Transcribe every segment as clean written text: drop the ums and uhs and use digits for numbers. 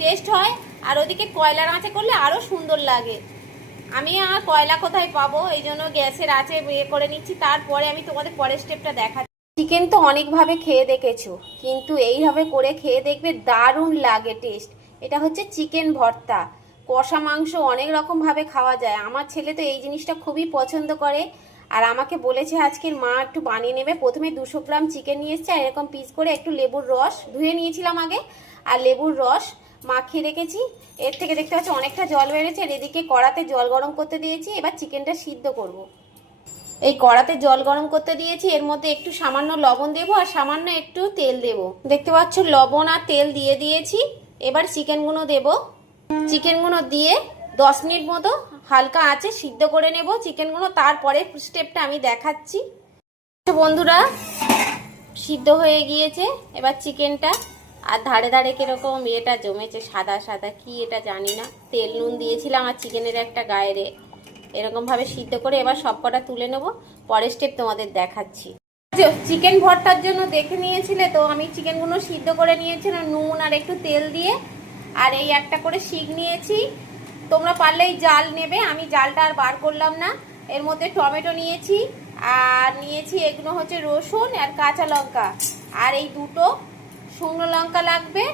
Test হয়, আর ওদিকে কয়লার আঁচে করলে আরও সুন্দর লাগে। আমি আর কয়লা কোথায় পাবো, এই জন্য গ্যাসের আঁচে ইয়ে করে নিচ্ছি। তারপরে আমি তোমাদের পরের স্টেপটা দেখাচ্ছি। চিকেন তো অনেকভাবে খেয়ে দেখেছো, কিন্তু এইভাবে করে খেয়ে দেখবে, দারুণ লাগে টেস্ট। এটা হচ্ছে চিকেন ভর্তা। কষা মাংস অনেক রকমভাবে খাওয়া যায়, আমার ছেলে তো এই জিনিসটা খুবই পছন্দ করে। আর আমাকে বলেছে আজকের মা একটু বানিয়ে নেবে। প্রথমে 200 গ্রাম চিকেন নিয়ে এসছে, আর এরকম পিস করে একটু লেবুর রস ধুয়ে নিয়েছিলাম আগে, আর লেবুর রস মাখিয়ে রেখেছি। এর থেকে দেখতে পাচ্ছি অনেকটা জল বেড়েছে। আর এদিকে কড়াতে জল গরম করতে দিয়েছি, এবার চিকেনটা সিদ্ধ করব। এই কড়াতে জল গরম করতে দিয়েছি, এর মধ্যে একটু সামান্য লবণ দেবো আর সামান্য একটু তেল দেবো। দেখতে পাচ্ছ লবণ আর তেল দিয়ে দিয়েছি। এবার চিকেনগুলো দেবো। চিকেনগুলো দিয়ে 10 মিনিট মতো হালকা আঁচে সিদ্ধ করে নেব চিকেনগুলো। তারপরে স্টেপটা আমি দেখাচ্ছি। বন্ধুরা, সিদ্ধ হয়ে গিয়েছে এবার চিকেনটা। আর ধারে ধারে কিরকম এটা জমেছে সাদা সাদা, কি এটা জানি না। তেল নুন দিয়েছিলাম আর চিকেনের একটা গায়ে এরকম ভাবে সিদ্ধ করে এবার সবকটা তুলে নেব। পরের স্টেপ তোমাদের দেখাচ্ছি। চিকেন ভর্তার জন্য দেখে নিয়েছিলে তো, আমি চিকেনগুলো সিদ্ধ করে নিয়েছিলাম নুন আর একটু তেল দিয়ে। আর এই একটা করে শিক নিয়েছি, তোমরা পারলেই জাল নেবে, আমি জালটা আর বার করলাম না। এর মধ্যে টমেটো নিয়েছি, আর নিয়েছি এগুলো হচ্ছে রসুন আর কাঁচা লঙ্কা, আর এই দুটো শুকনো লঙ্কা লাগবে,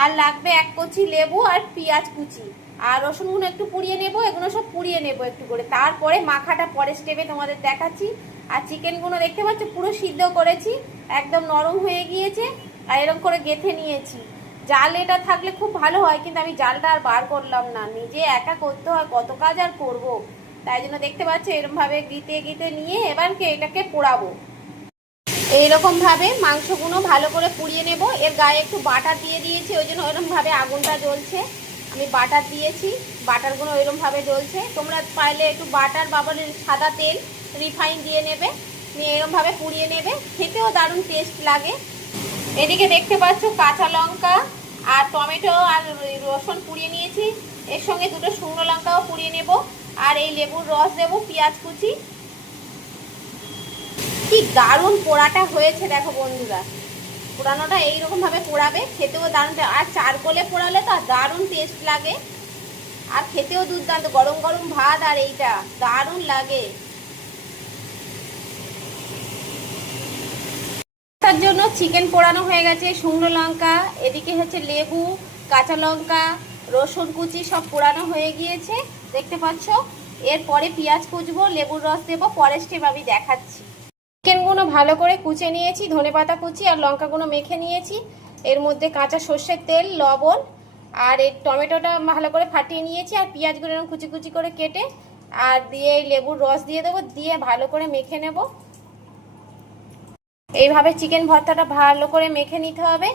আর লাগবে 1 কচি লেবু আর পেঁয়াজ কুচি। আর রসুনগুলো একটু পুড়িয়ে নেব, এগুলো সব পুড়িয়ে নেব একটু করে। তারপরে মাখাটা পরের স্টেপে তোমাদের দেখাচ্ছি। আর চিকেনগুলো দেখতে পাচ্ছ পুরো সিদ্ধ করেছি, একদম নরম হয়ে গিয়েছে। আর এরকম করে গেঁথে নিয়েছি। জাল এটা থাকলে খুব ভালো হয়, কিন্তু আমি জালটা আর বার করলাম না, নিজে একা করতে হয়, কত কাজ আর করব। তাই জন্য দেখতে পাচ্ছ এরকম ভাবে গিতে গিতে নিয়ে এবার এটাকে পোড়াবো। এইরকম ভাবে মাংসগুলো ভালো করে পুড়িয়ে নেব। এর গায়ে একটু বাটার দিয়ে দিয়েছি, ওই জন্য ওইরকম ভাবে আগুনটা জ্বলছে। আমি বাটার দিয়েছি, বাটারগুলো ওইরকম ভাবে জ্বলছে। তোমরা পাইলে একটু বাটার বা সাদা তেল রিফাইন দিয়ে নেবে, নিয়ে এরকম ভাবে পুড়িয়ে নেবে, খেতেও দারুণ টেস্ট লাগে। এদিকে দেখতে পাচ্ছ কাঁচা লঙ্কা আর টমেটো আর রসুন পুড়িয়ে নিয়েছি, এর সঙ্গে দুটো শুকনো লঙ্কাও পুড়িয়ে নেব, আর এই লেবুর রস দেবো, পেঁয়াজ কুচি। কি দারুণ পোড়াটা হয়েছে দেখো বন্ধুরা। পোড়ানোটা এইরকম ভাবে পোড়াবে, খেতেও দারুণ। আর চারকোলে পোড়ালে তো দারুণ টেস্ট লাগে, আর খেতেও দুর্দান্ত। গরম গরম ভাত আর এইটা দারুণ লাগে। তার জন্য চিকেন পোড়ানো হয়ে গেছে, শুকনো লঙ্কা, এদিকে হচ্ছে লেবু, কাঁচা লঙ্কা, রসুন কুচি সব পোড়ানো হয়ে গিয়েছে দেখতে পাচ্ছ। এরপরে পেঁয়াজ কুচবো, লেবুর রস দেবো, পরের স্টেপ আমি দেখাচ্ছি। চিকেনগুলো ভালো করে কুচে নিয়েছি, ধনেপাতা কুচি আর লঙ্কাগুলো মেখে নিয়েছি। এর মধ্যে কাঁচা সর্ষের তেল, লবণ আর এই টমেটোটা ভালো করে ফাটিয়ে নিয়েছি, আর পেঁয়াজগুলো এরকম কুচি কুচি করে কেটে আর দিয়ে লেবুর রস দিয়ে দেবো, দিয়ে ভালো করে মেখে নেব। এইভাবে চিকেন ভর্তাটা ভালো করে মেখে নিতে হবে।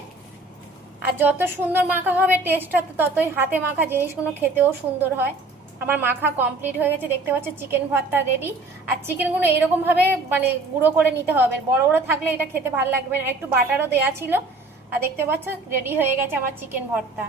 আর যত সুন্দর মাখা হবে টেস্টটা ততই, হাতে মাখা জিনিসগুলো খেতেও সুন্দর হয়। আমার মাখা কমপ্লিট হয়ে গেছে, দেখতে পাচ্ছ চিকেন ভর্তা রেডি। আর চিকেনগুলো এরকম ভাবে গুঁড়ো করে নিতে হবে, বড় বড় থাকলে এটা খেতে ভালো লাগবে না। একটু বাটারও দেওয়া ছিল। আর দেখতে পাচ্ছ রেডি হয়ে গেছে আমার চিকেন ভর্তা।